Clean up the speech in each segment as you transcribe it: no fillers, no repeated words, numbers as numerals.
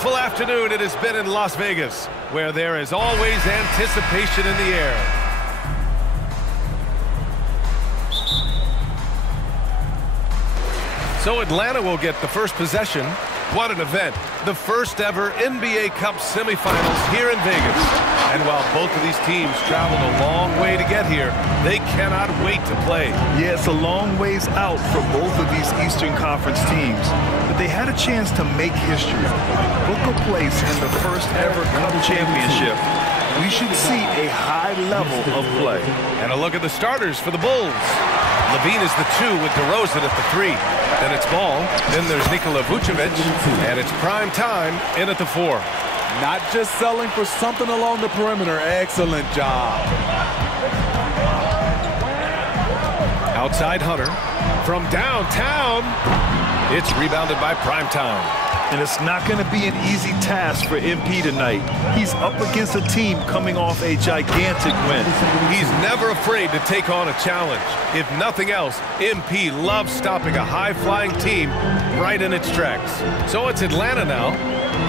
beautiful afternoon it has been in Las Vegas, where there is always anticipation in the air. So Atlanta will get the first possession. What an event. The first ever NBA Cup semifinals here in Vegas. And while both of these teams traveled a long way to get here, they cannot wait to play. Yeah, it's a long ways out for both of these Eastern Conference teams. But they had a chance to make history. Book a place in the first ever Cup championship. We should see a high level of play. And a look at the starters for the Bulls. Levine is the 2 with DeRozan at the 3. Then it's Ball. Then there's Nikola Vucevic. And it's prime time in at the 4. Not just selling for something along the perimeter. Excellent job. Outside Hunter. From downtown. It's rebounded by Primetime. And it's not going to be an easy task for MP tonight. He's up against a team coming off a gigantic win. He's never afraid to take on a challenge. If nothing else, MP loves stopping a high-flying team right in its tracks. So it's Atlanta now.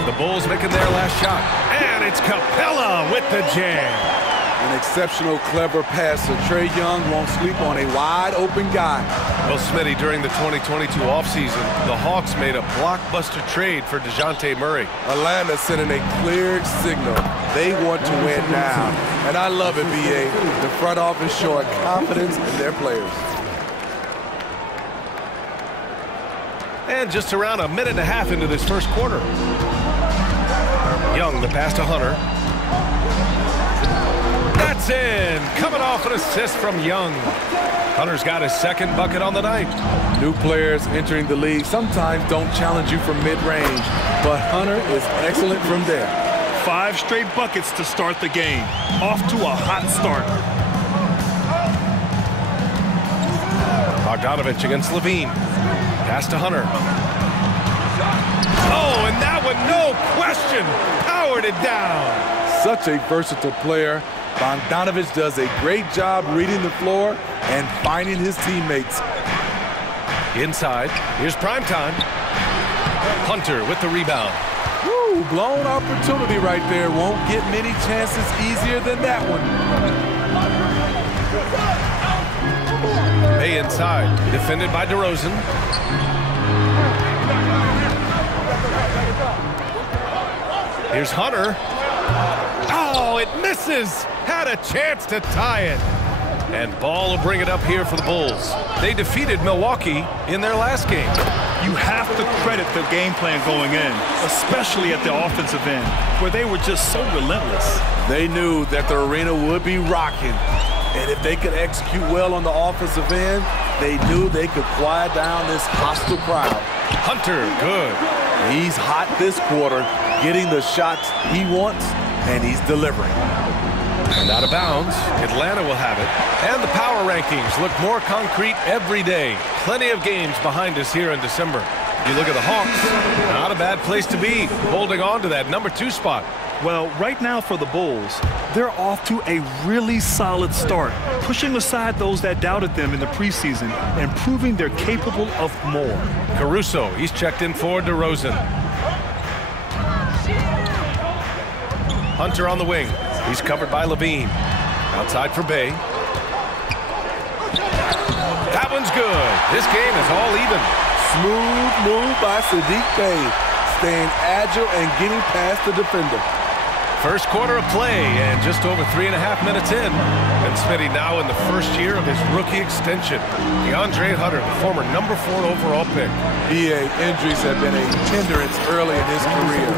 The Bulls making their last shot. And it's Capella with the jam. An exceptional, clever passer. Trae Young won't sleep on a wide-open guy. Well, Smitty, during the 2022 offseason, the Hawks made a blockbuster trade for DeJounte Murray. Atlanta sending a clear signal. They want to win now. And I love it, B.A. The front office showing confidence in their players. And just around a minute and a half into this first quarter. Young, the pass to Hunter. That's in. Coming off an assist from Young. Hunter's got his second bucket on the night. New players entering the league sometimes don't challenge you from mid-range, but Hunter is excellent from there. 5 straight buckets to start the game. Off to a hot start. Bogdanovich against Levine. Pass to Hunter. Oh, and that one, no question, powered it down. Such a versatile player. Bogdanovich does a great job reading the floor and finding his teammates. Inside, here's Primetime. Hunter with the rebound. Woo, blown opportunity right there. Won't get many chances easier than that one. Bay inside, defended by DeRozan. Here's Hunter. Oh, it misses. Had a chance to tie it. And Ball will bring it up here for the Bulls. They defeated Milwaukee in their last game. You have to credit the game plan going in, especially at the offensive end, where they were just so relentless. They knew that the arena would be rocking. And if they could execute well on the offensive end, they knew they could quiet down this hostile crowd. Hunter, good. He's hot this quarter, getting the shots he wants, and he's delivering. And out of bounds, Atlanta will have it. And the power rankings look more concrete every day. Plenty of games behind us here in December. You look at the Hawks, not a bad place to be, holding on to that number 2 spot. Well, right now for the Bulls, they're off to a really solid start, pushing aside those that doubted them in the preseason and proving they're capable of more. Caruso, he's checked in for DeRozan. Hunter on the wing. He's covered by Levine. Outside for Bay. That one's good. This game is all even. Smooth move by Saddiq Bey, staying agile and getting past the defender. First quarter of play and just over 3.5 minutes in. And Smitty now in the first year of his rookie extension. DeAndre Hunter, the former number 4 overall pick. EA injuries have been a hindrance early in his career.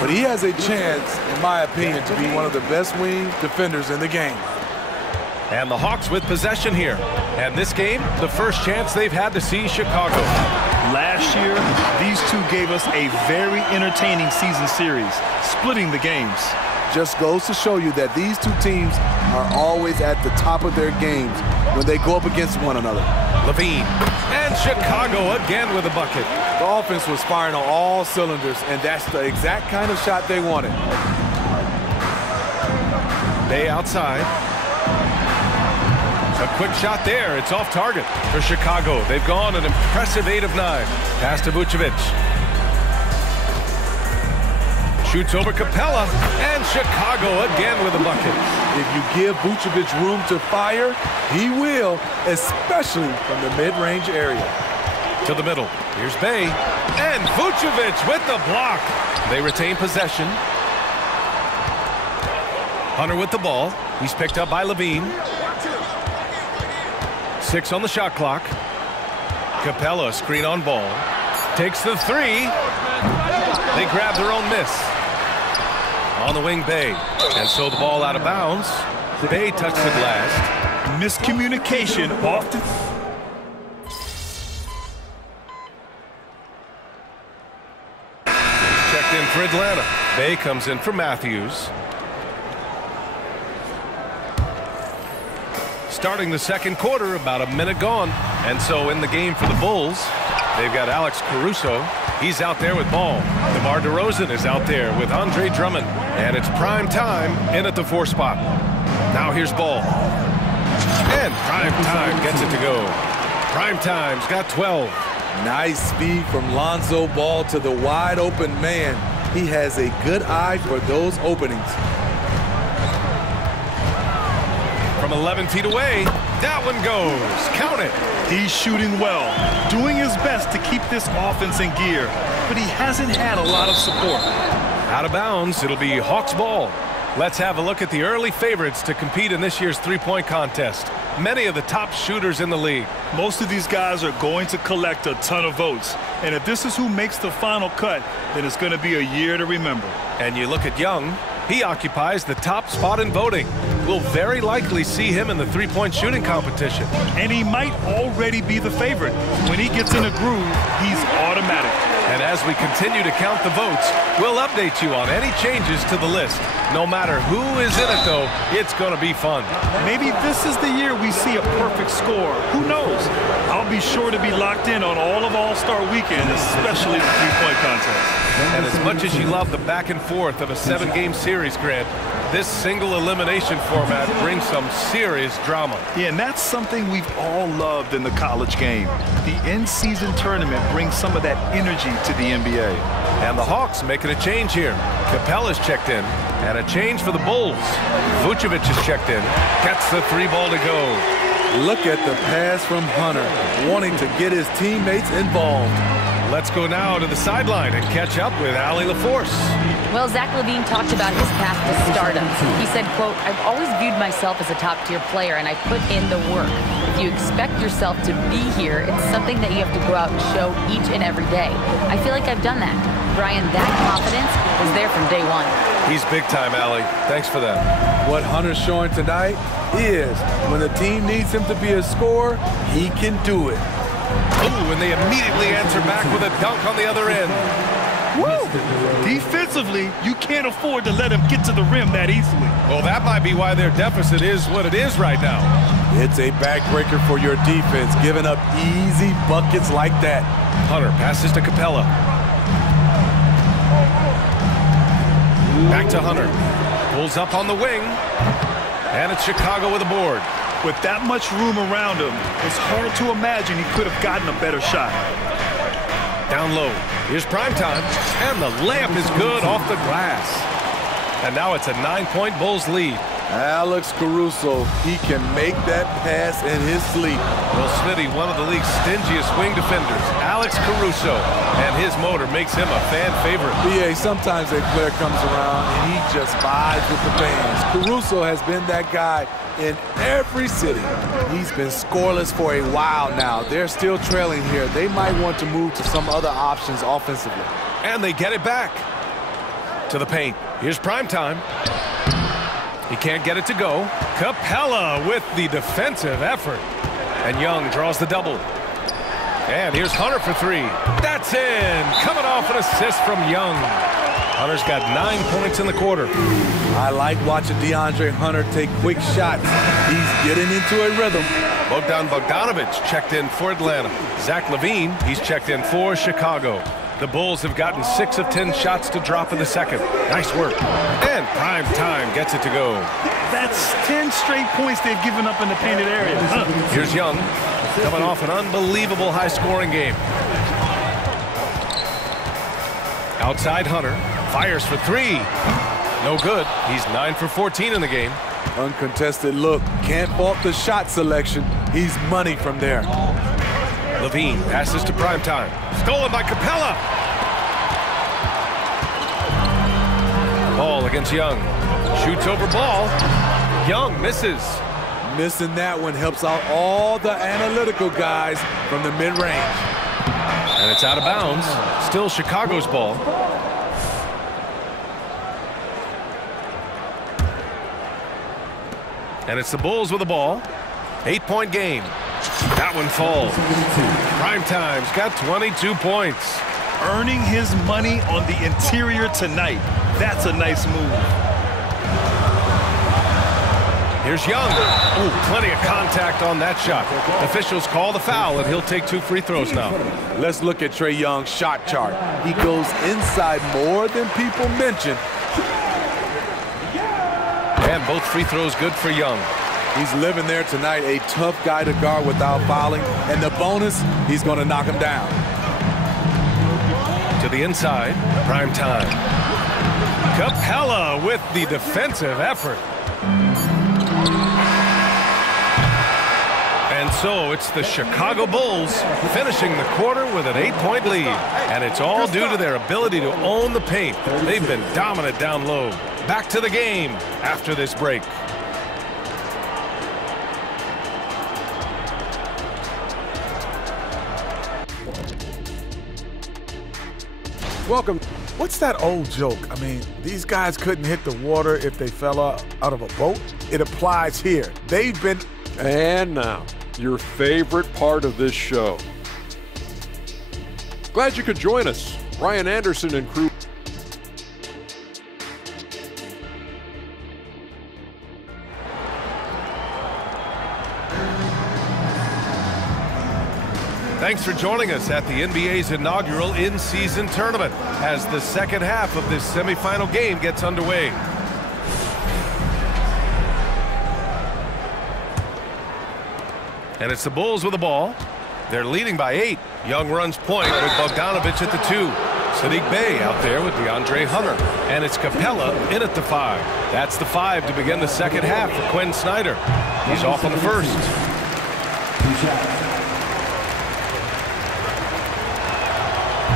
But he has a chance, in my opinion, to be one of the best wing defenders in the game. And the Hawks with possession here. And this game, the first chance they've had to see Chicago. Last year, these two gave us a very entertaining season series, splitting the games. Just goes to show you that these two teams are always at the top of their games when they go up against one another. Levine and Chicago again with a bucket. The offense was firing on all cylinders, and that's the exact kind of shot they wanted. Bay outside. A quick shot there. It's off target for Chicago. They've gone an impressive 8 of 9. Pass to Vucevic. Shoots over Capella, and Chicago again with a bucket. If you give Vucevic room to fire, he will, especially from the mid-range area. To the middle. Here's Bay. And Vucevic with the block. They retain possession. Hunter with the ball. He's picked up by Levine. 6 on the shot clock. Capella, screen on ball. Takes the 3. They grab their own miss. On the wing, Bay. And so the ball out of bounds. Bay touched it last. Miscommunication often. Checked in for Atlanta. Bay comes in for Matthews. Starting the second quarter, about a minute gone. And so in the game for the Bulls, they've got Alex Caruso. He's out there with Ball. DeMar DeRozan is out there with Andre Drummond. And it's prime time in at the 4 spot. Now here's Ball. And prime time gets it to go. Prime time's got 12. Nice speed from Lonzo Ball to the wide open man. He has a good eye for those openings. From 11 feet away, that one goes. Count it. He's shooting well, doing his best to keep this offense in gear, but he hasn't had a lot of support. Out of bounds, it'll be Hawks ball. Let's have a look at the early favorites to compete in this year's three-point contest. Many of the top shooters in the league. Most of these guys are going to collect a ton of votes, and if this is who makes the final cut, then it's going to be a year to remember. And you look at Young, he occupies the top spot in voting. We'll very likely see him in the three-point shooting competition. And he might already be the favorite. When he gets in a groove, he's automatic. And as we continue to count the votes, we'll update you on any changes to the list. No matter who is in it, though, it's going to be fun. Maybe this is the year we see a perfect score. Who knows? I'll be sure to be locked in on all of All-Star Weekend, especially the three-point contest. And as much as you love the back and forth of a 7-game series, Grant, this single elimination format brings some serious drama. Yeah, and that's something we've all loved in the college game. The in-season tournament brings some of that energy to the NBA. And the Hawks making a change here. Capella's checked in, and a change for the Bulls. Vucevic is checked in, gets the 3 ball to go. Look at the pass from Hunter, wanting to get his teammates involved. Let's go now to the sideline and catch up with Allie LaForce. Well, Zach LaVine talked about his path to stardom. He said, quote, "I've always viewed myself as a top-tier player, and I put in the work. If you expect yourself to be here, it's something that you have to go out and show each and every day. I feel like I've done that." Brian, that confidence was there from day one. He's big time, Allie. Thanks for that. What Hunter's showing tonight is when the team needs him to be a scorer, he can do it. Ooh, and they immediately answer back with a dunk on the other end. Woo! Defensively, you can't afford to let him get to the rim that easily. Well, that might be why their deficit is what it is right now. It's a backbreaker for your defense, giving up easy buckets like that. Hunter passes to Capella. Back to Hunter. Pulls up on the wing. And it's Chicago with a board. With that much room around him, it's hard to imagine he could have gotten a better shot. Down low. Here's prime time. And the layup is good off the glass. And now it's a 9-point Bulls lead. Alex Caruso, he can make that pass in his sleep. Well, Smitty, one of the league's stingiest wing defenders, Alex Caruso, and his motor makes him a fan favorite. Yeah, sometimes a player comes around and he just vibes with the fans. Caruso has been that guy in every city. He's been scoreless for a while now. They're still trailing here. They might want to move to some other options offensively. And they get it back to the paint. Here's prime time. He can't get it to go. Capella with the defensive effort. And Young draws the double. And here's Hunter for 3. That's in. Coming off an assist from Young. Hunter's got 9 points in the quarter. I like watching DeAndre Hunter take quick shots. He's getting into a rhythm. Bogdan Bogdanovic checked in for Atlanta. Zach LaVine, he's checked in for Chicago. The Bulls have gotten 6 of 10 shots to drop in the second. Nice work. And prime time gets it to go. That's 10 straight points they've given up in the painted area. Here's Young, coming off an unbelievable high-scoring game. Outside Hunter, Fires for three. No good. He's 9 for 14 in the game. Uncontested look. Can't fault the shot selection. He's money from there. Levine passes to Primetime. Stolen by Capella. Ball against Young. Shoots over Ball. Young misses. Missing that one helps out all the analytical guys from the mid-range. And it's out of bounds. Still Chicago's ball. And it's the Bulls with the ball. 8-point game. That one falls. Primetime's got 22 points. Earning his money on the interior tonight. That's a nice move. Here's Young. Ooh, plenty of contact on that shot. Officials call the foul, and he'll take 2 free throws now. Let's look at Trae Young's shot chart. He goes inside more than people mention. And both free throws good for Young. He's living there tonight, a tough guy to guard without fouling. And the bonus, he's going to knock him down. To the inside, Primetime. Capella with the defensive effort. And so it's the Chicago Bulls finishing the quarter with an 8-point lead. And it's all due to their ability to own the paint. They've been dominant down low. Back to the game after this break. Welcome. What's that old joke? I mean, these guys couldn't hit the water if they fell out of a boat. It applies here. They've been... And now, your favorite part of this show. Glad you could join us. Ryan Anderson and crew. Thanks for joining us at the NBA's inaugural in-season tournament as the second half of this semifinal game gets underway. And it's the Bulls with the ball. They're leading by 8. Young runs point with Bogdanovich at the 2. Sadiq Bey out there with DeAndre Hunter. And it's Capella in at the 5. That's the 5 to begin the second half for Quinn Snyder. He's off on the first.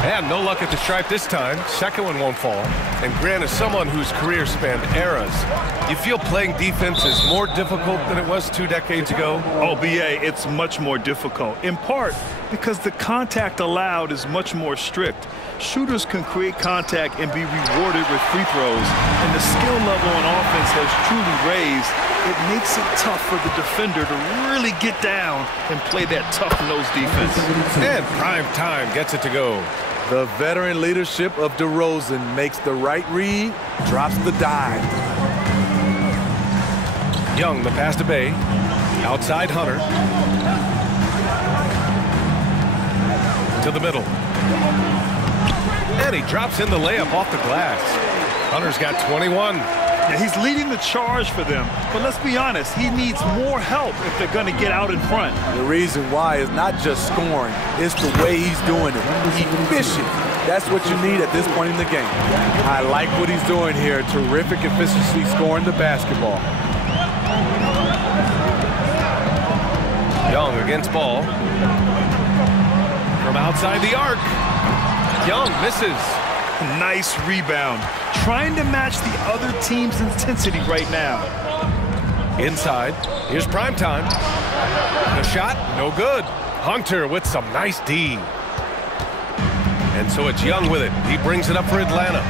And no luck at the stripe this time. Second one won't fall. And Grant, is someone whose career spanned eras, you feel playing defense is more difficult than it was 2 decades ago? Oh, BA, it's much more difficult, in part because the contact allowed is much more strict. Shooters can create contact and be rewarded with free throws, and the skill level on offense has truly raised. It makes it tough for the defender to really get down and play that tough-nosed defense. And Primetime gets it to go. The veteran leadership of DeRozan makes the right read, drops the dive. Young, the pass to Bey. Outside Hunter. To the middle. And he drops in the layup off the glass. Hunter's got 21. Now, he's leading the charge for them, but let's be honest, he needs more help if they're going to get out in front. The reason why is not just scoring, it's the way he's doing it. Efficient. That's what you need at this point in the game. I like what he's doing here. Terrific efficiency scoring the basketball. Young against Ball. From outside the arc. Young misses. Nice rebound. Trying to match the other team's intensity right now. Inside. Here's Primetime. The shot, no good. Hunter with some nice D. And so it's Young with it. He brings it up for Atlanta.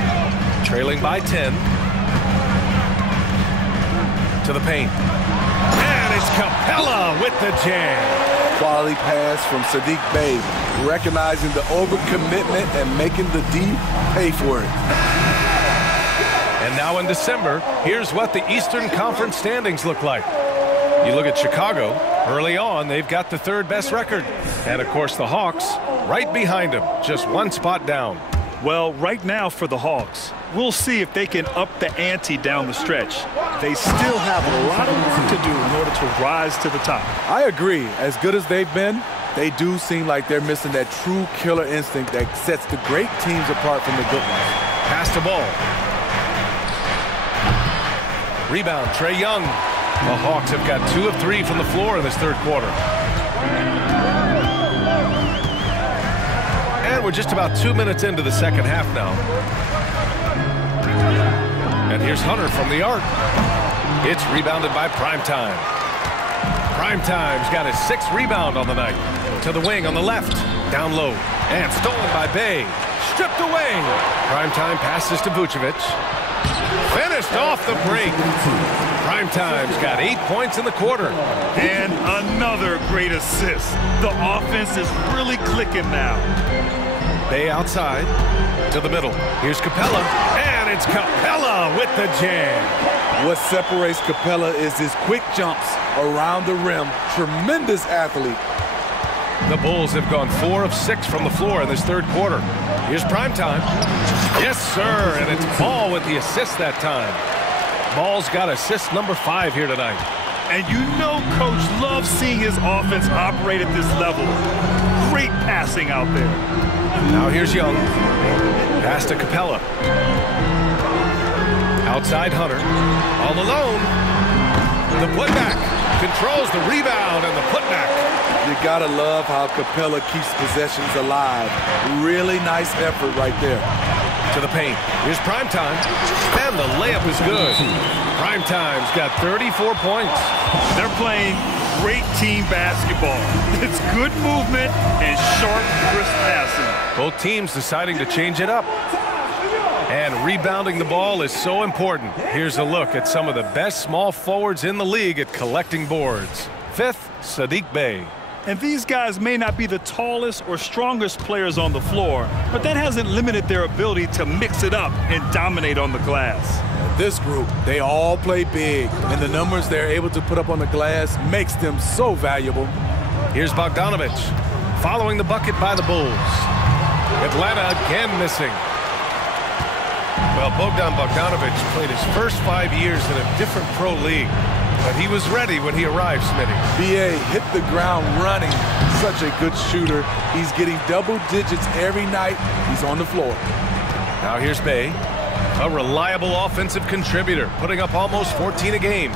Trailing by 10. To the paint. And it's Capella with the jam. Quality pass from Sadiq Bey, recognizing the overcommitment and making the D pay for it. And now in December, here's what the Eastern Conference standings look like. You look at Chicago. Early on, they've got the 3rd best record. And, of course, the Hawks right behind them, just 1 spot down. Well, right now for the Hawks, we'll see if they can up the ante down the stretch. They still have a lot of work to do in order to rise to the top. I agree. As good as they've been, they do seem like they're missing that true killer instinct that sets the great teams apart from the good ones. Pass the ball. Rebound, Trae Young. The Hawks have got 2 of 3 from the floor in this third quarter. And we're just about 2 minutes into the second half now. And here's Hunter from the arc. It's rebounded by Primetime. Primetime's got his 6th rebound on the night. To the wing on the left. Down low. And stolen by Bay. Stripped away. Primetime passes to Vucevic. Finished off the break. Primetime's got 8 points in the quarter. And another great assist. The offense is really clicking now. Bay outside to the middle. Here's Capella. And it's Capella with the jam. What separates Capella is his quick jumps around the rim. Tremendous athlete. The Bulls have gone 4 of 6 from the floor in this third quarter. Here's Primetime. Yes, sir, and it's Ball with the assist that time. Ball's got assist number 5 here tonight. And you know Coach loves seeing his offense operate at this level. Great passing out there. Now here's Young. Pass to Capella. Outside Hunter. All alone. The putback. Controls the rebound and the putback. You gotta love how Capella keeps possessions alive. Really nice effort right there. To the paint. Here's Primetime. And the layup is good. Primetime's got 34 points. They're playing great team basketball. It's good movement and sharp, crisp passing. Both teams deciding to change it up. And rebounding the ball is so important. Here's a look at some of the best small forwards in the league at collecting boards. 5th, Saddiq Bey. And these guys may not be the tallest or strongest players on the floor, but that hasn't limited their ability to mix it up and dominate on the glass. This group, they all play big, and the numbers they're able to put up on the glass makes them so valuable. Here's Bogdanovic, following the bucket by the Bulls. Atlanta again missing. Well, Bogdanovic played his first 5 years in a different pro league, but he was ready when he arrived, Smitty. B.A. hit the ground running. Such a good shooter. He's getting double digits every night. He's on the floor. Now here's Bey, a reliable offensive contributor, putting up almost 14 a game.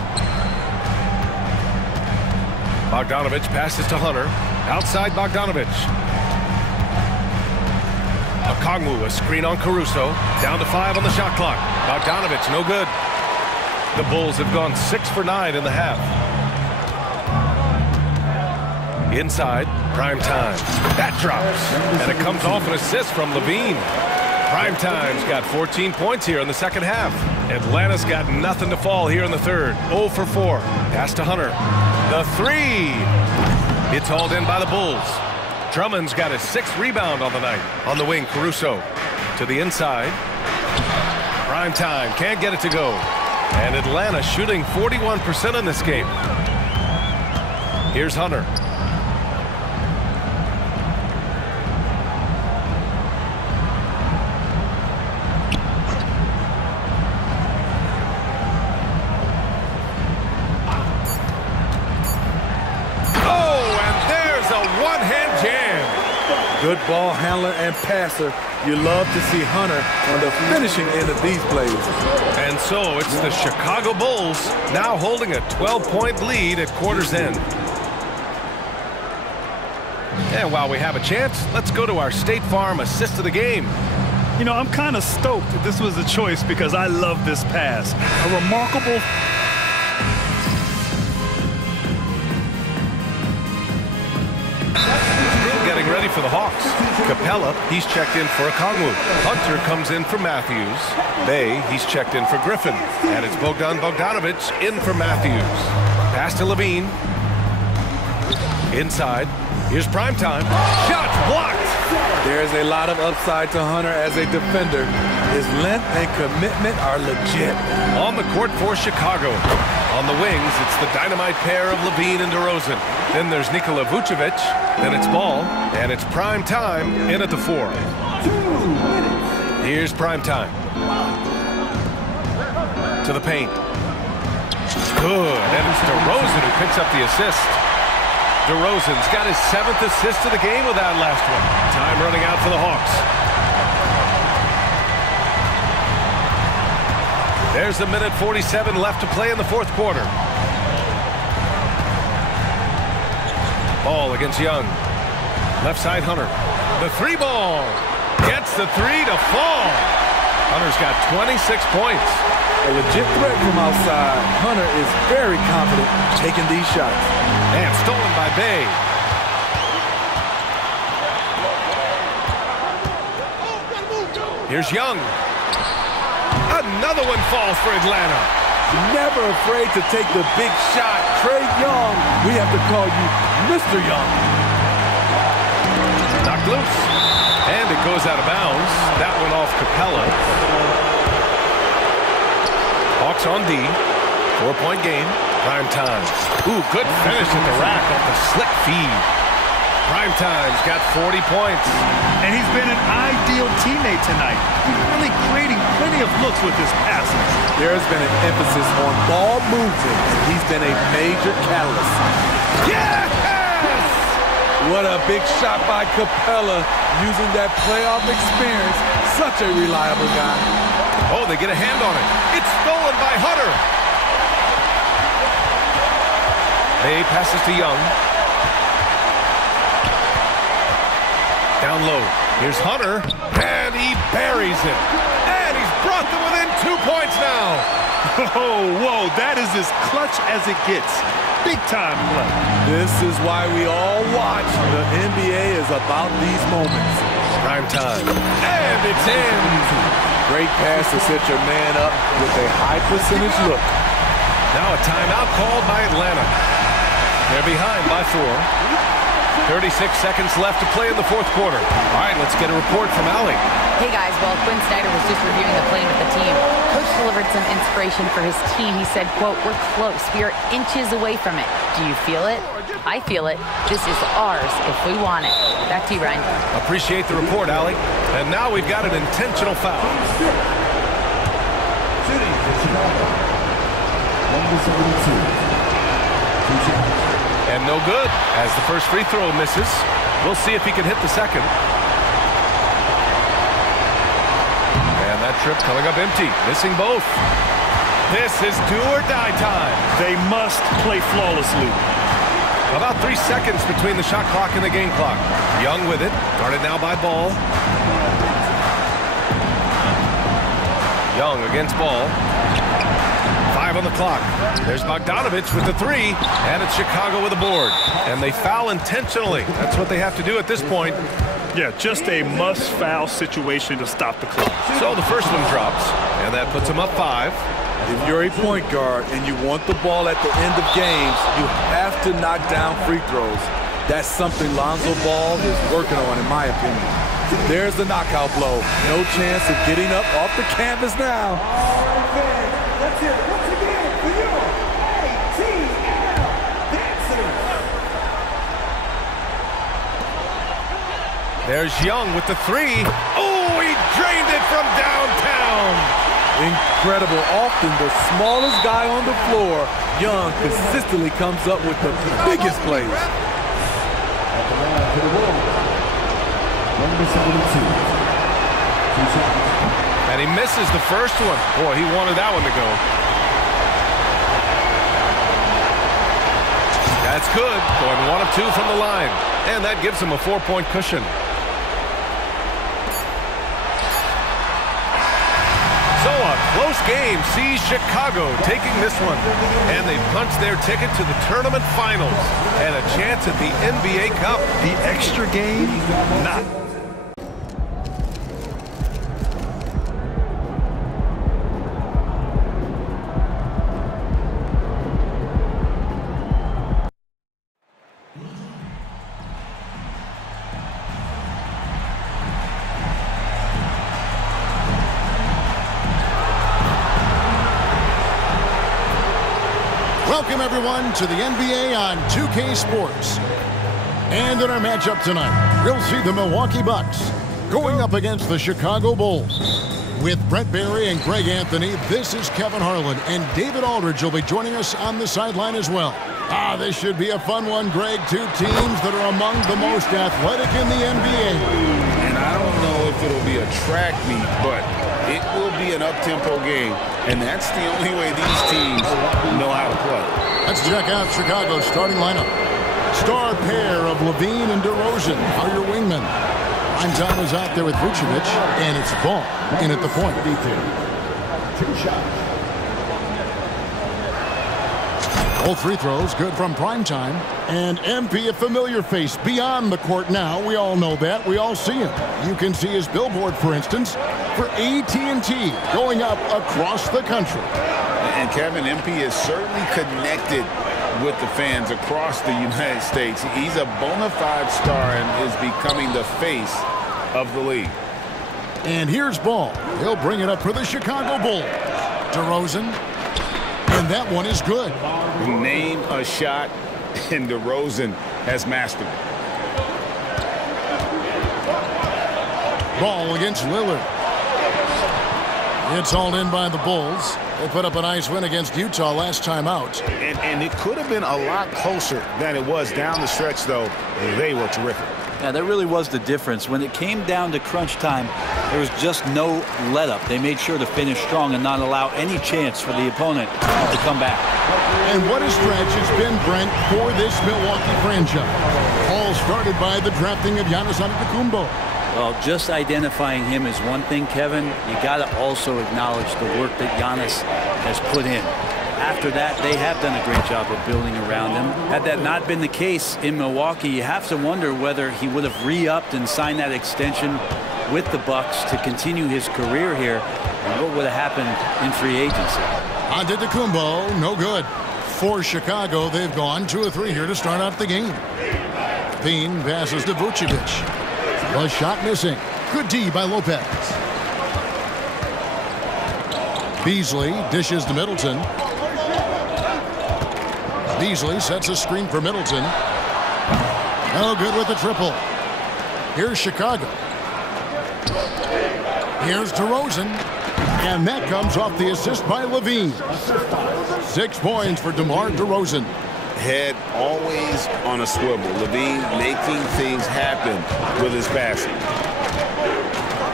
Bogdanovic passes to Hunter. Outside Bogdanovic. Okongwu, a screen on Caruso. Down to 5 on the shot clock. Bogdanovic, no good. The Bulls have gone 6 for 9 in the half. Inside, Primetime. That drops. And it comes off an assist from Levine. Primetime's got 14 points here in the second half. Atlanta's got nothing to fall here in the third. 0 for 4. Pass to Hunter. The 3. It's hauled in by the Bulls. Drummond's got his 6th rebound on the night. On the wing, Caruso to the inside. Primetime can't get it to go. And Atlanta shooting 41% in this game. Here's Hunter. Good ball handler and passer. You love to see Hunter on the finishing end of these plays. And so it's the Chicago Bulls now holding a 12-point lead at quarter's end. And while we have a chance, let's go to our State Farm assist of the game. You know, I'm kind of stoked that this was a choice because I love this pass. A remarkable... Getting ready for the Hawks. Capella, he's checked in for Okongwu. Hunter comes in for Matthews. Bey, he's checked in for Griffin. And it's Bogdanovic in for Matthews. Pass to Levine. Inside. Here's Primetime. Shots blocked. There's a lot of upside to Hunter as a defender. His length and commitment are legit. On the court for Chicago. On the wings, it's the dynamite pair of Levine and DeRozan. Then there's Nikola Vucevic. Then it's Ball. And it's Primetime in at the 4. Here's Primetime. To the paint. Good. And it's DeRozan who picks up the assist. DeRozan's got his 7th assist of the game with that last one. Time running out for the Hawks. There's a minute 47 left to play in the fourth quarter. Ball against Young. Left side, Hunter. The three ball. Gets the three to fall. Hunter's got 26 points. A legit threat from outside. Hunter is very confident taking these shots. And stolen by Bay. Here's Young. Another one falls for Atlanta. Never afraid to take the big shot. Trae Young, we have to call you Mr. Young. Knocked loose. And it goes out of bounds. That one off Capella. Hawks on D. 4-point game. Prime time. Ooh, good finish at the rack off the slick feed. Prime time's got 40 points. And he's been an ideal teammate tonight. He's really creating plenty of looks with his passes. There's been an emphasis on ball movement. He's been a major catalyst. Yes! What a big shot by Capella, using that playoff experience. Such a reliable guy. Oh, they get a hand on it. It's stolen by Hunter. Bay passes to Young. Down low. Here's Hunter. And he buries it. And he's brought them within 2 points now. Oh, whoa, that is as clutch as it gets. Big time play. This is why we all watch. The NBA is about these moments. Prime time. And it's in. Great pass to set your man up with a high percentage look. Now a timeout called by Atlanta. They're behind by 4. 36 seconds left to play in the fourth quarter. All right, let's get a report from Allie. Hey guys, while Quinn Snyder was just reviewing the play with the team, Coach delivered some inspiration for his team. He said, quote, "We're close. We are inches away from it. Do you feel it? I feel it. This is ours if we want it." Back to you, Ryan. Appreciate the report, Allie. And now we've got an intentional foul. And no good, as the first free throw misses. We'll see if he can hit the second. And that trip coming up empty, missing both. This is do or die time. They must play flawlessly. About 3 seconds between the shot clock and the game clock. Young with it, guarded now by Ball. Young against Ball. 5 on the clock. There's Bogdanovich with the 3, and it's Chicago with a board. And they foul intentionally. That's what they have to do at this point. Yeah, just a must-foul situation to stop the clock. So the first one drops, and that puts them up 5. If you're a point guard and you want the ball at the end of games, you have to knock down free throws. That's something Lonzo Ball is working on, in my opinion. There's the knockout blow. No chance of getting up off the canvas now. Let's hear it once again for your ATL dancers. There's Young with the 3. Oh, he drained it from downtown. Incredible. Often the smallest guy on the floor, Young consistently comes up with the biggest plays. And he misses the first one. Boy, he wanted that one to go. That's good. Going 1 of 2 from the line. And that gives him a 4-point cushion. So a close game sees Chicago taking this one. And they punch their ticket to the tournament finals. And a chance at the NBA Cup. The extra game, not. Welcome, everyone, to the NBA on 2K Sports. And in our matchup tonight, we'll see the Milwaukee Bucks going up against the Chicago Bulls. With Brett Barry and Greg Anthony, this is Kevin Harlan, and David Aldridge will be joining us on the sideline as well. This should be a fun one, Greg. Two teams that are among the most athletic in the NBA. And I don't know if if it'll be a track meet, but it will be an up-tempo game, and that's the only way these teams know how to play. Let's check out Chicago's starting lineup. Star pair of Levine and DeRozan are your wingmen. Prime time is out there with Vucevic, and it's Ball in at the point. 2 shots. All free throws good from Prime time. And MP, a familiar face beyond the court now. We all know that. We all see him. You can see his billboard, for instance, for AT&T going up across the country. And Kevin, MP is certainly connected with the fans across the United States. He's a bona fide star and is becoming the face of the league. And here's Ball. He'll bring it up for the Chicago Bulls. DeRozan. And that one is good. Name a shot, and DeRozan has mastered it. Ball against Lillard. It's hauled in by the Bulls. They put up a nice win against Utah last time out. And it could have been a lot closer than it was down the stretch, though. They were terrific. Yeah, that really was the difference. When it came down to crunch time, there was just no let-up. They made sure to finish strong and not allow any chance for the opponent to come back. And what a stretch it's been, Brent, for this Milwaukee franchise. All started by the drafting of Giannis Antetokounmpo. Well, just identifying him is one thing, Kevin. You got to also acknowledge the work that Giannis has put in. After that, they have done a great job of building around him. Had that not been the case in Milwaukee, you have to wonder whether he would have re-upped and signed that extension with the Bucks to continue his career here, and what would have happened in free agency. Antetokounmpo, no good. For Chicago, they've gone 2 of 3 here to start out the game. Bean passes to Vucevic. The shot missing. Good D by Lopez. Beasley dishes to Middleton. Beasley sets a screen for Middleton. No good with the triple. Here's Chicago. Here's DeRozan. And that comes off the assist by Levine. 6 points for DeMar DeRozan. Head always on a swivel. Levine making things happen with his passing.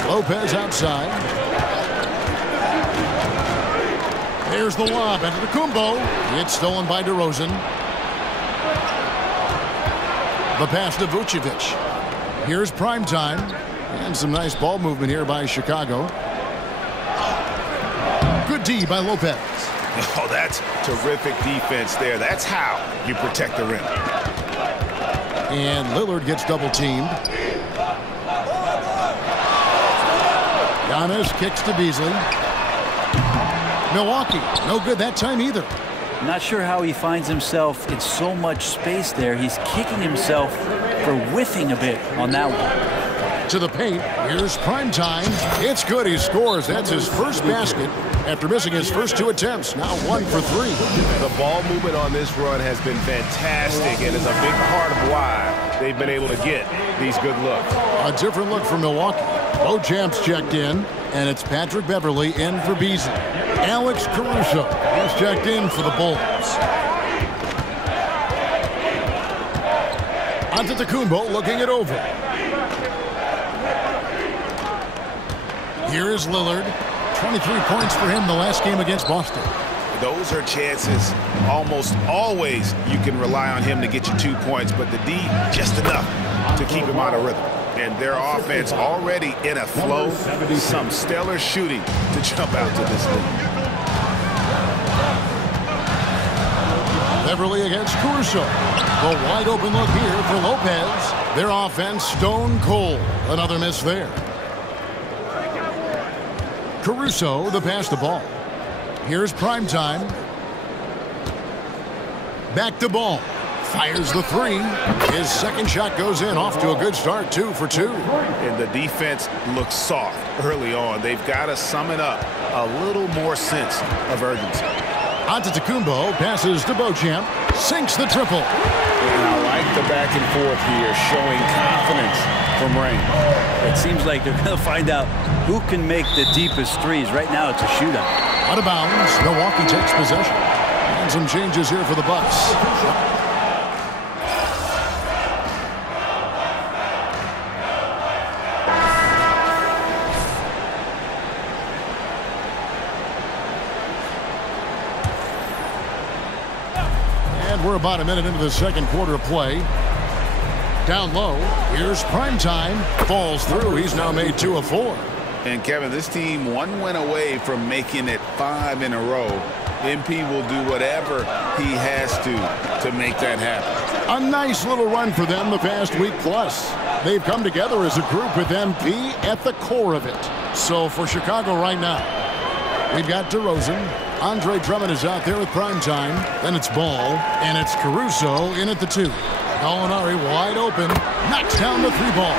Lopez outside. There's the lob into the Antetokounmpo. It's stolen by DeRozan. The pass to Vucevic. Here's Prime time. And some nice ball movement here by Chicago. Good D by Lopez. Oh, that's terrific defense there. That's how you protect the rim. And Lillard gets double teamed. Giannis kicks to Beasley. Milwaukee, no good that time either. Not sure how he finds himself in so much space there. He's kicking himself for whiffing a bit on that one. To the paint, here's Prime time. It's good, he scores. That's his first basket after missing his first 2 attempts. Now 1 for 3. The ball movement on this run has been fantastic and is a big part of why they've been able to get these good looks. A different look for Milwaukee. Beauchamp's checked in, and it's Patrick Beverley in for Beasley. Alex Caruso is checked in for the Bulls. Antetokounmpo looking it over. Here is Lillard. 23 points for him the last game against Boston. Those are chances almost always you can rely on him to get you 2 points, but the D just enough to keep him out of rhythm. And their offense already in a flow, some stellar shooting to jump out to this league. Beverley against Caruso. The wide open look here for Lopez. Their offense stone cold. Another miss there. Caruso, the pass to Ball. Here's Prime time. Back to Ball. Fires the 3. His second shot goes in, off to a good start, 2 for 2. And the defense looks soft early on. They've got to sum it up a little more sense of urgency. Antetokounmpo passes to Beauchamp. Sinks the triple. And I like the back and forth here, showing confidence from Rain. It seems like they're going to find out who can make the deepest threes. Right now, it's a shootout. Out of bounds, Milwaukee takes possession. And some changes here for the Bucks. We're about a minute into the second quarter of play. Down low, here's Primetime. Falls through. He's now made 2 of 4. And Kevin, this team 1 win away from making it 5 in a row. MP will do whatever he has to make that happen. A nice little run for them the past week plus. They've come together as a group with MP at the core of it. So for Chicago right now, we've got DeRozan. Andre Drummond is out there with Primetime. Then it's Ball, and it's Caruso in at the 2. Gallinari wide open, knocks down the 3-ball.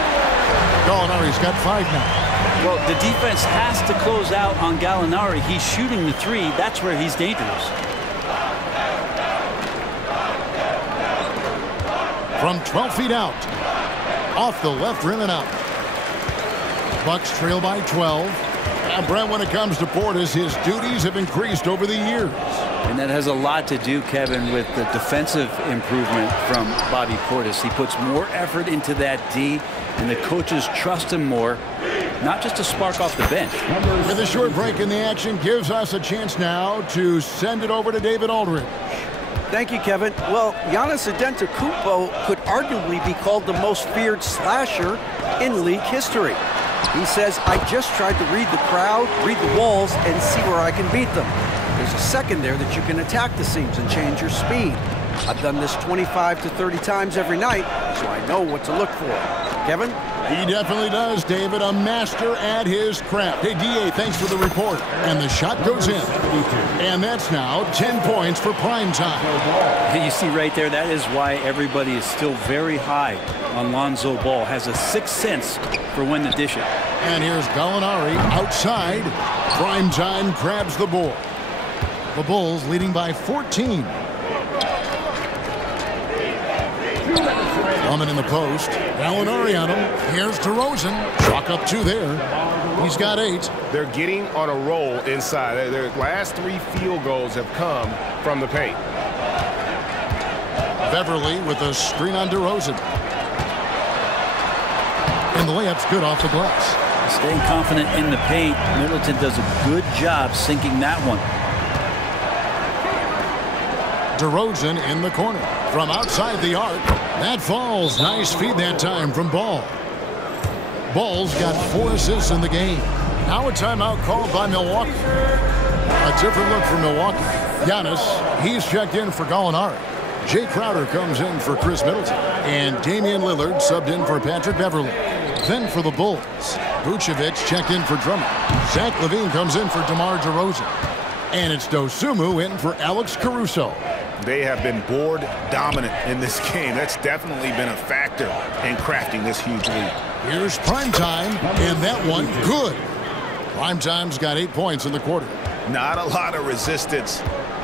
Gallinari's got 5 now. Well, the defense has to close out on Gallinari. He's shooting the 3. That's where he's dangerous. From 12 feet out, off the left rim and out. Bucks trail by 12. And Brent, when it comes to Portis, his duties have increased over the years. And that has a lot to do, Kevin, with the defensive improvement from Bobby Portis. He puts more effort into that D, and the coaches trust him more, not just to spark off the bench. With a short break in the action, gives us a chance now to send it over to David Aldridge. Thank you, Kevin. Well, Giannis Antetokounmpo could arguably be called the most feared slasher in league history. He says, I just tried to read the crowd, read the walls, and see where I can beat them. There's a second there that you can attack the seams and change your speed. I've done this 25 to 30 times every night, so I know what to look for. Kevin? He definitely does, David. A master at his craft. Hey, D.A., thanks for the report. And the shot goes in. And that's now 10 points for Primetime. You see right there, that is why everybody is still very high on Lonzo Ball. Has a sixth sense for when to dish it. And here's Gallinari outside. Primetime grabs the ball. The Bulls leading by 14. Coming in the post. Gallinari on him. Here's DeRozan. Chalk up 2 there. He's got 8. They're getting on a roll inside. Their last 3 field goals have come from the paint. Beverly with a screen on DeRozan. And the layup's good off the glass. Staying confident in the paint. Middleton does a good job sinking that one. DeRozan in the corner. From outside the arc. That falls. Nice feed that time from Ball. Ball's got 4 assists in the game. Now a timeout called by Milwaukee. A different look for Milwaukee. Giannis, he's checked in for Gallinari. Jay Crowder comes in for Chris Middleton. And Damian Lillard subbed in for Patrick Beverly. Then for the Bulls, Vucevic checked in for Drummond. Zach LaVine comes in for DeMar DeRozan. And it's Dosunmu in for Alex Caruso. They have been board dominant in this game. That's definitely been a factor in crafting this huge lead. Here's Primetime, and that one good. Primetime's got 8 points in the quarter. Not a lot of resistance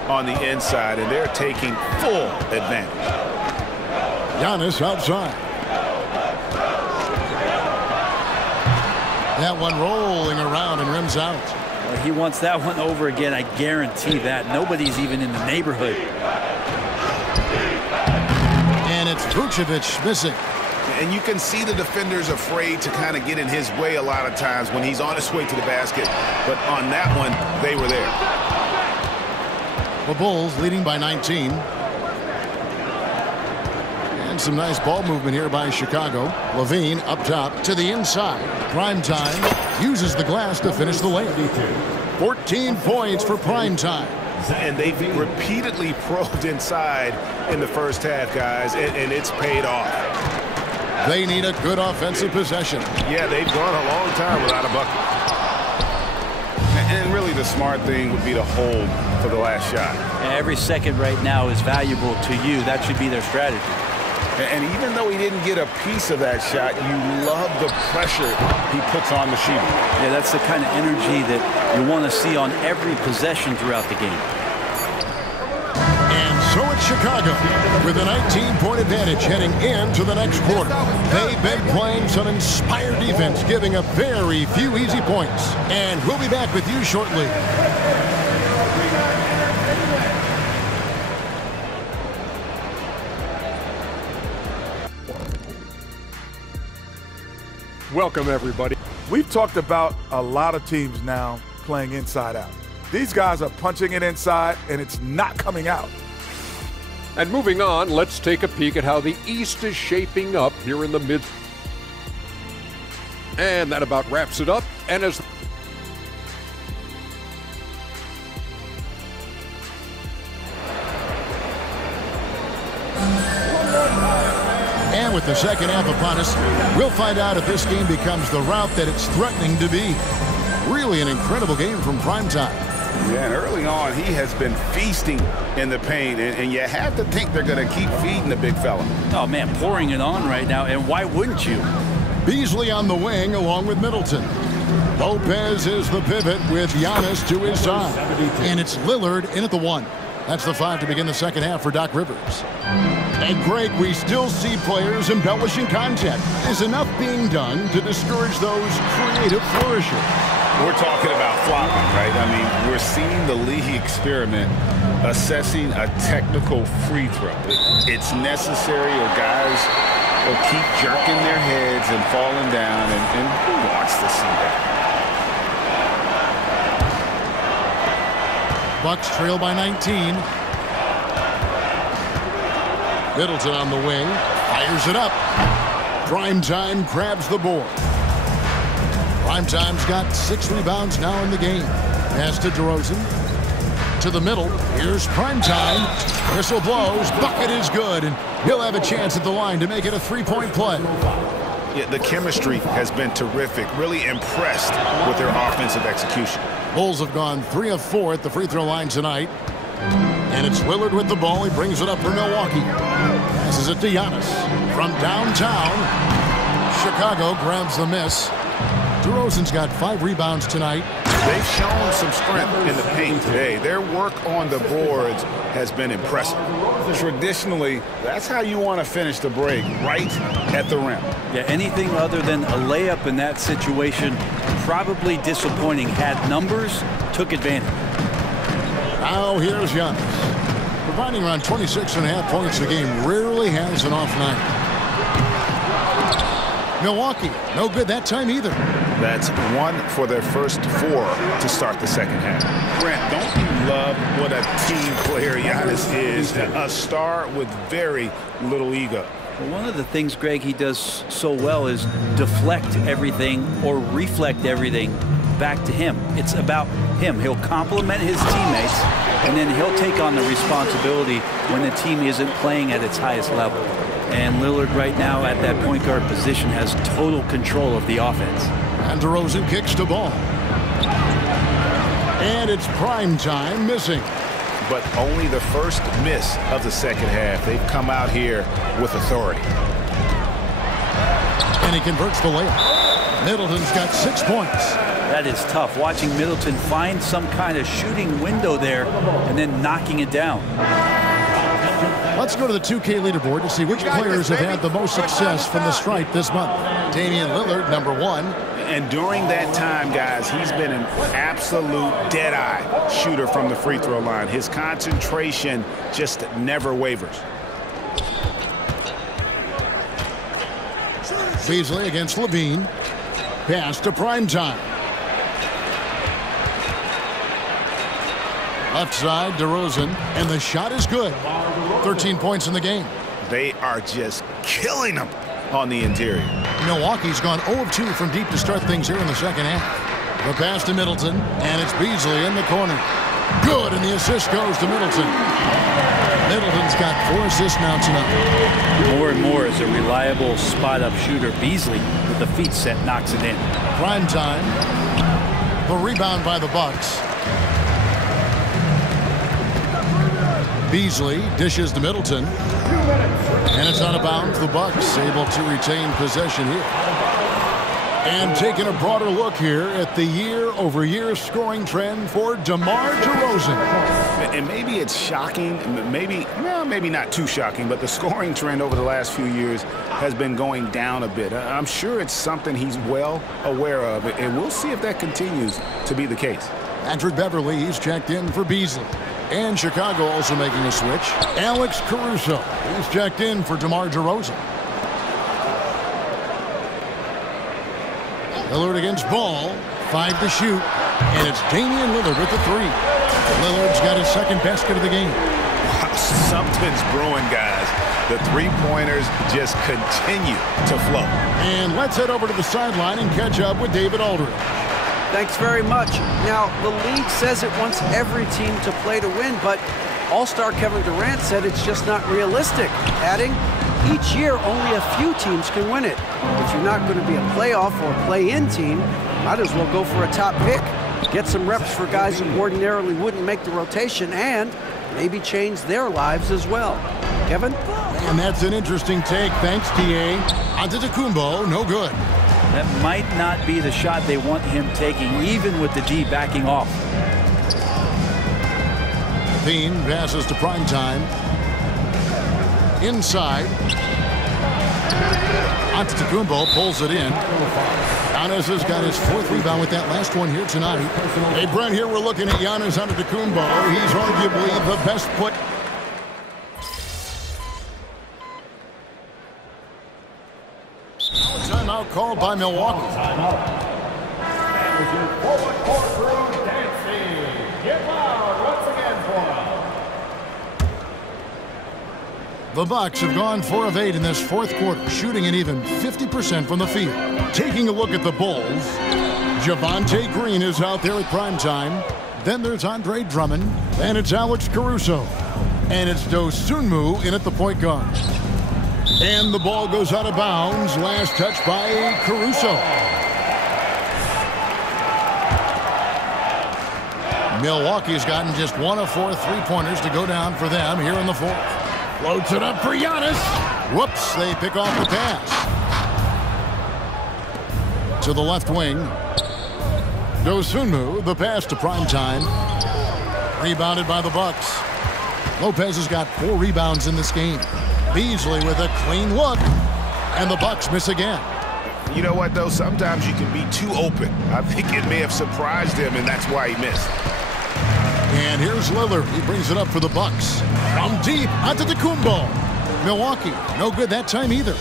on the inside, and they're taking full advantage. Giannis outside. That one rolling around and rims out. He wants that one over again. I guarantee that. Nobody's even in the neighborhood. And it's Vucevic missing. And you can see the defenders afraid to kind of get in his way a lot of times when he's on his way to the basket. But on that one, they were there. The Bulls leading by 19. And some nice ball movement here by Chicago. LaVine up top to the inside. Primetime uses the glass to finish the layup. 14 points for Primetime. And they've repeatedly probed inside in the first half, guys, and it's paid off. They need a good offensive possession. Yeah, they've gone a long time without a bucket. And really the smart thing would be to hold for the last shot. Every second right now is valuable to you. That should be their strategy. And even though he didn't get a piece of that shot, you love the pressure he puts on the shooter. Yeah, that's the kind of energy that you want to see on every possession throughout the game. And so it's Chicago with a 19-point advantage heading into the next quarter. They've been playing some inspired defense, giving up very few easy points. And we'll be back with you shortly. Welcome, everybody. We've talked about a lot of teams now playing inside out. These guys are punching it inside, and it's not coming out. And moving on, let's take a peek at how the East is shaping up here in the mid. And that about wraps it up. And as And with the second half upon us, we'll find out if this game becomes the route that it's threatening to be. Really an incredible game from primetime. Yeah, and early on, he has been feasting in the paint, and you have to think they're going to keep feeding the big fella. Oh, man, pouring it on right now, and why wouldn't you? Beasley on the wing along with Middleton. Lopez is the pivot with Giannis to his side. And it's Lillard in at the 1. That's the 5 to begin the second half for Doc Rivers. And Greg, we still see players embellishing content. Is enough being done to discourage those creative flourishes? We're talking about flopping, right? I mean, we're seeing the league experiment assessing a technical free throw. It's necessary, or guys will keep jerking their heads and falling down, and who wants to see that? Bucks trail by 19. Middleton on the wing. Fires it up. Primetime grabs the board. Primetime's got 6 rebounds now in the game. Pass to DeRozan. To the middle. Here's Primetime. Whistle blows. Bucket is good. And he'll have a chance at the line to make it a 3-point play. Yeah, the chemistry has been terrific. Really impressed with their offensive execution. Bulls have gone 3 of 4 at the free throw line tonight. And it's Lillard with the ball. He brings it up for Milwaukee. Passes it to Giannis. From downtown, Chicago grabs the miss. DeRozan's got 5 rebounds tonight. They've shown some strength in the paint today. Their work on the boards has been impressive. Traditionally, that's how you want to finish the break, right at the rim. Yeah, anything other than a layup in that situation, probably disappointing. Had numbers, took advantage. Now here's Giannis. Providing around 26.5 points a game. Rarely has an off night. Milwaukee, no good that time either. That's 1 for their first 4 to start the second half. Grant, don't you love what a team player Giannis is? A star with very little ego. Well, one of the things, Greg, he does so well is deflect everything or reflect everything back to him. It's about him. He'll compliment his teammates, and then he'll take on the responsibility when the team isn't playing at its highest level. And Lillard right now at that point guard position has total control of the offense. And DeRozan kicks the ball. And it's Primetime missing. But only the first miss of the second half. They've come out here with authority. And he converts the layup. Middleton's got 6 points. That is tough. Watching Middleton find some kind of shooting window there and then knocking it down. Let's go to the 2K leaderboard to see which players have had the most success from the stripe this month. Damian Lillard, number 1. And during that time, guys, he's been an absolute dead-eye shooter from the free throw line. His concentration just never wavers. Beasley against Levine. Pass to Primetime. Left side, DeRozan, and the shot is good. 13 points in the game. They are just killing them on the interior. Milwaukee's gone 0 of 2 from deep to start things here in the second half. The pass to Middleton, and it's Beasley in the corner. Good, and the assist goes to Middleton. Middleton's got 4 assists now tonight. More and more as a reliable spot-up shooter. Beasley, with the feet set, knocks it in. Primetime. The rebound by the Bucks. Beasley dishes to Middleton. And it's out of bounds. The Bucks able to retain possession here. And taking a broader look here at the year-over-year scoring trend for DeMar DeRozan. And maybe it's shocking, maybe not too shocking, but the scoring trend over the last few years has been going down a bit. I'm sure it's something he's well aware of, and we'll see if that continues to be the case. Patrick Beverly, he's checked in for Beasley. And Chicago also making a switch. Alex Caruso, he's checked in for DeMar DeRozan. Lillard against Ball, 5 to shoot, and it's Damian Lillard with the 3. Lillard's got his second basket of the game. Something's brewing, guys. The three-pointers just continue to flow. And let's head over to the sideline and catch up with David Aldridge. Thanks very much. Now, the league says it wants every team to play to win, but All-Star Kevin Durant said it's just not realistic, adding, each year only a few teams can win it. If you're not going to be a playoff or play-in team, might as well go for a top pick. Get some reps for guys who ordinarily wouldn't make the rotation and maybe change their lives as well. Kevin? And that's an interesting take. Thanks, T.A. Antetokounmpo, no good. That might not be the shot they want him taking, even with the D backing off. Bean passes to Primetime. Inside. Antetokounmpo pulls it in. Giannis has got his 4th rebound with that last one here tonight. Hey, Brent, here we're looking at Giannis Antetokounmpo. He's arguably the best put. Timeout called by Milwaukee. The Bucks have gone 4 of 8 in this 4th quarter, shooting an even 50% from the field. Taking a look at the Bulls, Javonte Green is out there at Primetime. Then there's Andre Drummond, and it's Alex Caruso. And it's Dosunmu in at the point guard. And the ball goes out of bounds. Last touch by Caruso. Milwaukee's gotten just 1 of 4 3-pointers to go down for them here in the 4th. Floats it up for Giannis. Whoops, they pick off the pass. To the left wing. Dosunmu, the pass to Primetime. Rebounded by the Bucks. Lopez has got 4 rebounds in this game. Beasley with a clean look. And the Bucks miss again. You know what, though? Sometimes you can be too open. I think it may have surprised him, and that's why he missed. And here's Lillard. He brings it up for the Bucks. From deep, Antetokounmpo. Milwaukee, no good that time either.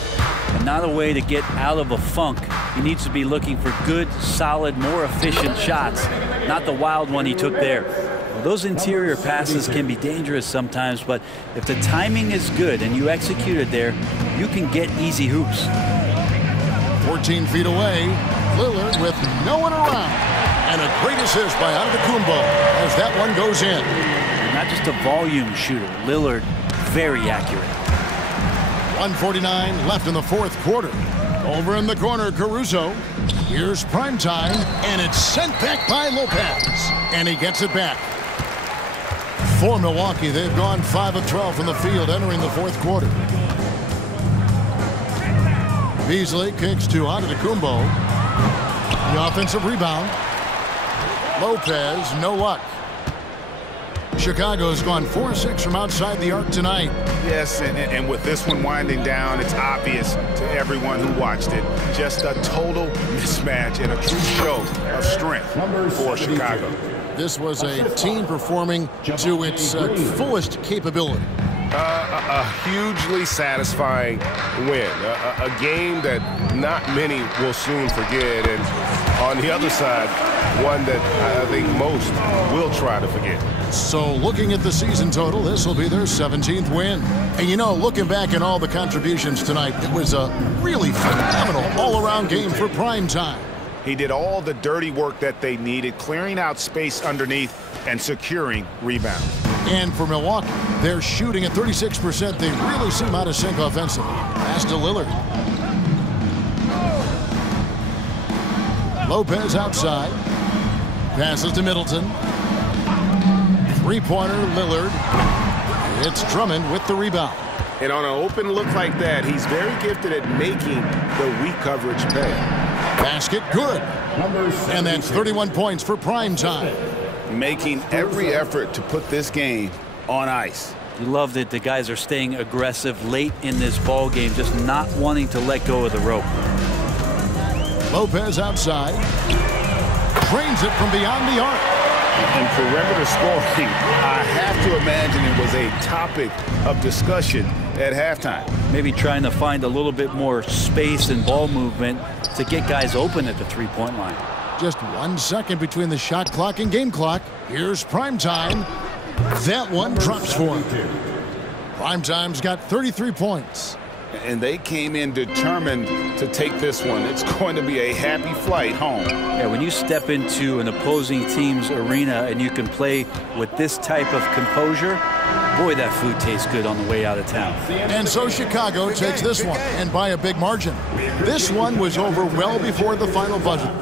And not a way to get out of a funk. He needs to be looking for good, solid, more efficient shots, not the wild one he took there. Well, those interior passes can be dangerous sometimes, but if the timing is good and you execute it there, you can get easy hoops. 14 feet away, Lillard with no one around. And a great assist by Antetokounmpo as that one goes in. Not just a volume shooter. Lillard, very accurate. 1:49 left in the 4th quarter. Over in the corner, Caruso. Here's Primetime, and it's sent back by Lopez. And he gets it back. For Milwaukee, they've gone 5 of 12 from the field entering the 4th quarter. Beasley kicks to Antetokounmpo. The offensive rebound. Lopez, no luck. Chicago's gone 4-6 from outside the arc tonight. Yes, and with this one winding down, it's obvious to everyone who watched it. Just a total mismatch and a true show of strength for Chicago. This was a team performing to its fullest capability. A hugely satisfying win. A game that not many will soon forget. And on the other side, one that I think most will try to forget. So looking at the season total, this will be their 17th win. And you know, looking back at all the contributions tonight, it was a really phenomenal all-around game for Primetime. He did all the dirty work that they needed, clearing out space underneath and securing rebounds. And for Milwaukee, they're shooting at 36%. They really seem out of sync offensively. Pass to Lillard. Lopez outside. Passes to Middleton. 3-pointer, Lillard. It's Drummond with the rebound. And on an open look like that, he's very gifted at making the weak coverage pay. Basket good. And that's 31 points for Primetime. Making every effort to put this game on ice. You love that the guys are staying aggressive late in this ball game, just not wanting to let go of the rope. Lopez outside. Trains it from beyond the arc. And perimeter scoring, I have to imagine it was a topic of discussion at halftime. Maybe trying to find a little bit more space and ball movement to get guys open at the three-point line. Just 1 second between the shot clock and game clock. Here's Primetime. That one drops for him. Primetime's got 33 points. And they came in determined to take this one. It's going to be a happy flight home. Yeah, when you step into an opposing team's arena and you can play with this type of composure, boy, that food tastes good on the way out of town. And so Chicago takes this one, and by a big margin. This one was over well before the final buzzer.